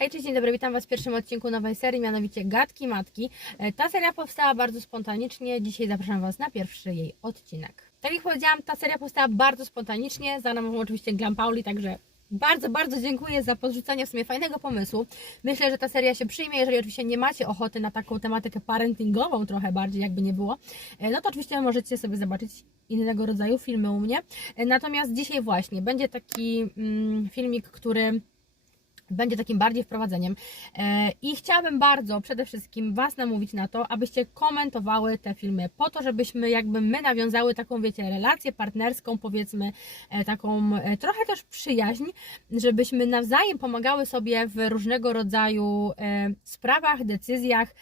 Hej, cześć, dzień dobry, witam Was w pierwszym odcinku nowej serii, mianowicie Gadki Matki. E, Ta seria powstała bardzo spontanicznie, dzisiaj zapraszam Was na pierwszy jej odcinek. Tak jak powiedziałam, ta seria powstała bardzo spontanicznie, za namową oczywiście Glam Pauli, także bardzo, bardzo dziękuję za podrzucenie w sumie fajnego pomysłu. Myślę, że ta seria się przyjmie, jeżeli oczywiście nie macie ochoty na taką tematykę parentingową trochę bardziej, jakby nie było, e, no to oczywiście możecie sobie zobaczyć innego rodzaju filmy u mnie. E, Natomiast dzisiaj właśnie będzie taki mm, filmik, który będzie takim bardziej wprowadzeniem. E, I chciałabym bardzo przede wszystkim Was namówić na to, abyście komentowały te filmy, po to, żebyśmy jakby my nawiązały taką, wiecie, relację partnerską, powiedzmy, e, taką e, trochę też przyjaźń, żebyśmy nawzajem pomagały sobie w różnego rodzaju sprawach, decyzjach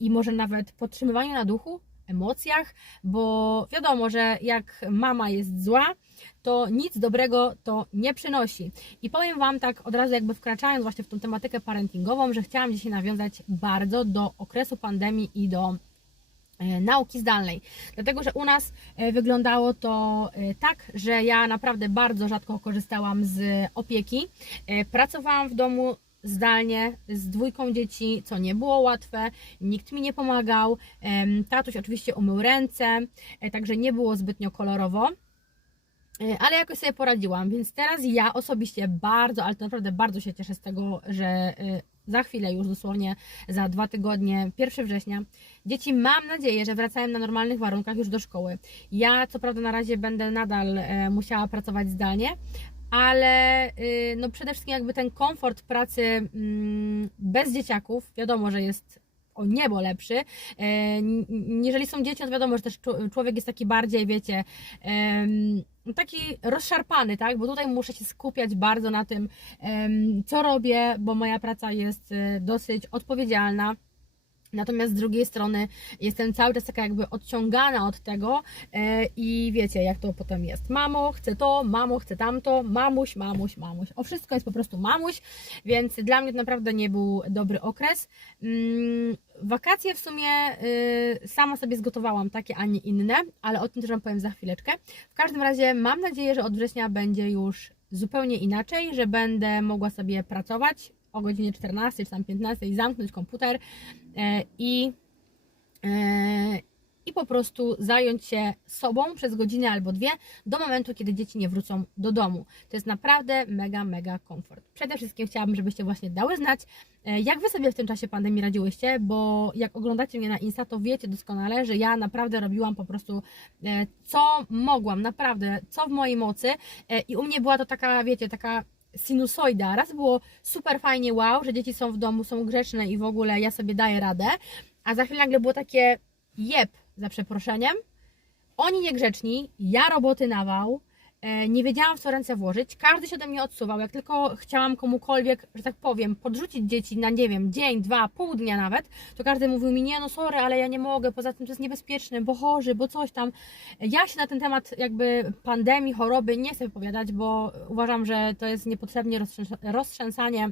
i może nawet podtrzymywaniu na duchu, emocjach, bo wiadomo, że jak mama jest zła, to nic dobrego to nie przynosi. I powiem Wam tak od razu, jakby wkraczając właśnie w tą tematykę parentingową, że chciałam dzisiaj nawiązać bardzo do okresu pandemii i do e, nauki zdalnej. Dlatego, że u nas e, wyglądało to e, tak, że ja naprawdę bardzo rzadko korzystałam z opieki. Pracowałam w domu zdalnie z dwójką dzieci, co nie było łatwe, nikt mi nie pomagał. Tatuś oczywiście umył ręce, e, także nie było zbytnio kolorowo. E, Ale jakoś sobie poradziłam, więc teraz ja osobiście bardzo, ale to naprawdę bardzo się cieszę z tego, że e, za chwilę, już dosłownie za dwa tygodnie, 1 września, dzieci mam nadzieję, że wracają na normalnych warunkach już do szkoły. Ja co prawda na razie będę nadal musiała pracować zdalnie, ale y, no przede wszystkim jakby ten komfort pracy mm, bez dzieciaków, wiadomo, że jest o niebo lepszy. E, Jeżeli są dzieci, to wiadomo, że też człowiek jest taki bardziej, wiecie, taki rozszarpany, tak? Bo tutaj muszę się skupiać bardzo na tym, co robię, bo moja praca jest e, dosyć odpowiedzialna. Natomiast z drugiej strony jestem cały czas taka jakby odciągana od tego e, i wiecie, jak to potem jest. Mamo, chcę to, mamo, chcę tamto, mamuś, mamuś, mamuś. O wszystko jest po prostu mamuś, więc dla mnie to naprawdę nie był dobry okres. Mm, wakacje w sumie y, sama sobie zgotowałam takie, a nie inne, ale o tym też Wam powiem za chwileczkę. W każdym razie mam nadzieję, że od września będzie już zupełnie inaczej, że będę mogła sobie pracować o godzinie 14 czy tam 15 zamknąć komputer e, i, e, i po prostu zająć się sobą przez godzinę albo dwie do momentu, kiedy dzieci nie wrócą do domu. To jest naprawdę mega, mega komfort. Przede wszystkim chciałabym, żebyście właśnie dały znać, e, jak Wy sobie w tym czasie pandemii radziłyście, bo jak oglądacie mnie na Insta, to wiecie doskonale, że ja naprawdę robiłam po prostu co mogłam, naprawdę, co w mojej mocy i u mnie była to taka, wiecie, taka sinusoida. Raz było super fajnie, wow, że dzieci są w domu, są grzeczne i w ogóle ja sobie daję radę, a za chwilę nagle było takie jeb, za przeproszeniem. Oni niegrzeczni, ja roboty nawał, nie wiedziałam w co ręce włożyć, każdy się ode mnie odsuwał, jak tylko chciałam komukolwiek, że tak powiem, podrzucić dzieci na, nie wiem, dzień, dwa, pół dnia nawet, to każdy mówił mi, nie no sorry, ale ja nie mogę, poza tym to jest niebezpieczne, bo chorzy, bo coś tam. Ja się na ten temat jakby pandemii, choroby nie chcę wypowiadać, bo uważam, że to jest niepotrzebnie roztrzęs- roztrzęsanie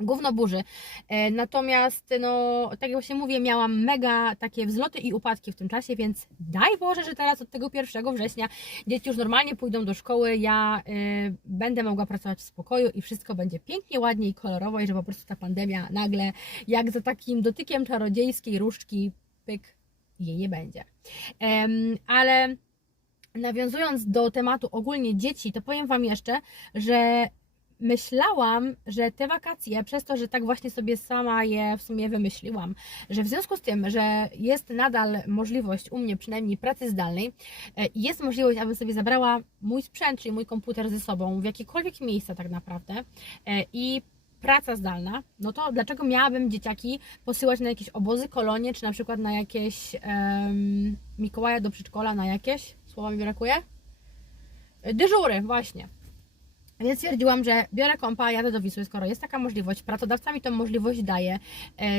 gówno burzy. E, Natomiast, no, tak jak właśnie mówię, miałam mega takie wzloty i upadki w tym czasie, więc daj Boże, że teraz od tego 1 września dzieci już normalnie pójdą do szkoły, ja y, będę mogła pracować w spokoju i wszystko będzie pięknie, ładnie i kolorowo i że po prostu ta pandemia nagle, jak za takim dotykiem czarodziejskiej różdżki, pyk, jej nie będzie. Ale nawiązując do tematu ogólnie dzieci, to powiem Wam jeszcze, że myślałam, że te wakacje, przez to, że tak właśnie sobie sama je w sumie wymyśliłam, że w związku z tym, że jest nadal możliwość u mnie przynajmniej pracy zdalnej, e, jest możliwość, abym sobie zabrała mój sprzęt, czyli mój komputer ze sobą w jakiekolwiek miejsce tak naprawdę e, i praca zdalna, no to dlaczego miałabym dzieciaki posyłać na jakieś obozy, kolonie, czy na przykład na jakieś em, Mikołaja do przedszkola, na jakieś, słowa mi brakuje? E, Dyżury, właśnie. Więc stwierdziłam, że biorę kompa, jadę do Wisły, skoro jest taka możliwość, pracodawca mi tą możliwość daje,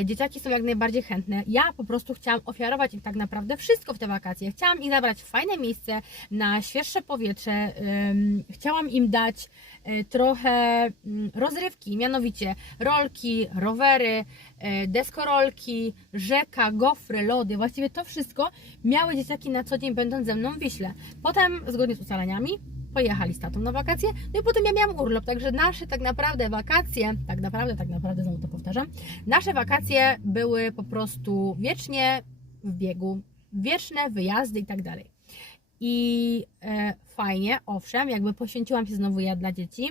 dzieciaki są jak najbardziej chętne. Ja po prostu chciałam ofiarować im tak naprawdę wszystko w te wakacje. Chciałam ich zabrać fajne miejsce, na świeższe powietrze, chciałam im dać e, trochę mm, rozrywki, mianowicie rolki, rowery, e, deskorolki, rzeka, gofry, lody, właściwie to wszystko miały dzieciaki na co dzień będąc ze mną w Wiśle. Potem, zgodnie z ustaleniami, pojechali z tatą na wakacje, no i potem ja miałam urlop, także nasze tak naprawdę wakacje, tak naprawdę, tak naprawdę, znowu to powtarzam, nasze wakacje były po prostu wiecznie w biegu, wieczne wyjazdy i tak dalej. I e, fajnie, owszem, jakby poświęciłam się znowu ja dla dzieci,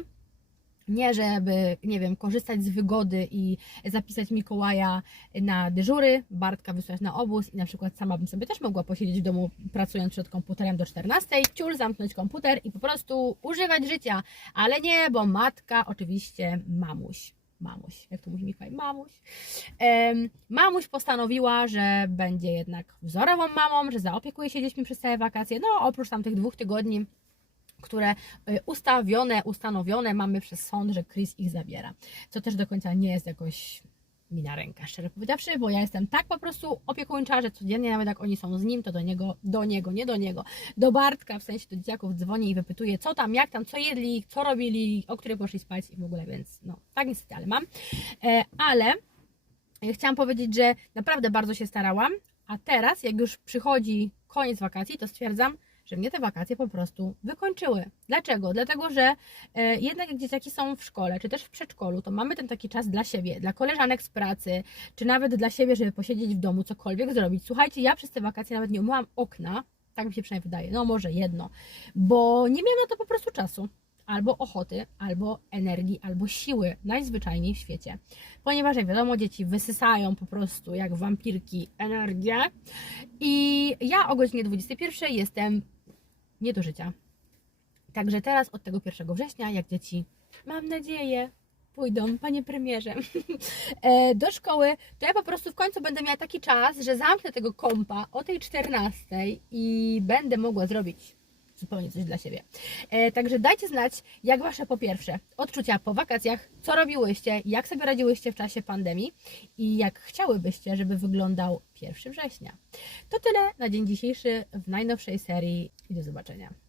nie, żeby, nie wiem, korzystać z wygody i zapisać Mikołaja na dyżury, Bartka wysłać na obóz i na przykład sama bym sobie też mogła posiedzieć w domu pracując przed komputerem do 14, ciul, zamknąć komputer i po prostu używać życia. Ale nie, bo matka, oczywiście mamuś. Mamuś, jak to mówi Mikołaj, mamuś. Mamuś postanowiła, że będzie jednak wzorową mamą, że zaopiekuje się dziećmi przez całe wakacje. No, oprócz tam tych dwóch tygodni, które y, ustawione, ustanowione mamy przez sąd, że Chris ich zabiera. Co też do końca nie jest jakoś mi na rękę, szczerze powiedziawszy, bo ja jestem tak po prostu opiekuńcza, że codziennie, nawet jak oni są z nim, to do niego, do niego, nie do niego, do Bartka, w sensie do dzieciaków dzwonię i wypytuję, co tam, jak tam, co jedli, co robili, o której poszli spać i w ogóle, więc no, tak niestety, ale mam. E, ale ja chciałam powiedzieć, że naprawdę bardzo się starałam, a teraz, jak już przychodzi koniec wakacji, to stwierdzam, że mnie te wakacje po prostu wykończyły. Dlaczego? Dlatego, że e, jednak jak dzieciaki są w szkole, czy też w przedszkolu, to mamy ten taki czas dla siebie, dla koleżanek z pracy, czy nawet dla siebie, żeby posiedzieć w domu, cokolwiek zrobić. Słuchajcie, ja przez te wakacje nawet nie umyłam okna, tak mi się przynajmniej wydaje, no może jedno, bo nie miałam na to po prostu czasu. Albo ochoty, albo energii, albo siły, najzwyczajniej w świecie. Ponieważ, jak wiadomo, dzieci wysysają po prostu jak wampirki energię. I ja o godzinie 21 jestem nie do życia. Także teraz od tego 1 września, jak dzieci, mam nadzieję, pójdą, panie premierze, e, do szkoły, to ja po prostu w końcu będę miała taki czas, że zamknę tego kompa o tej 14 i będę mogła zrobić zupełnie coś dla siebie. E, także dajcie znać, jak Wasze po pierwsze odczucia po wakacjach, co robiłyście, jak sobie radziłyście w czasie pandemii i jak chciałybyście, żeby wyglądał 1 września. To tyle na dzień dzisiejszy w najnowszej serii i do zobaczenia.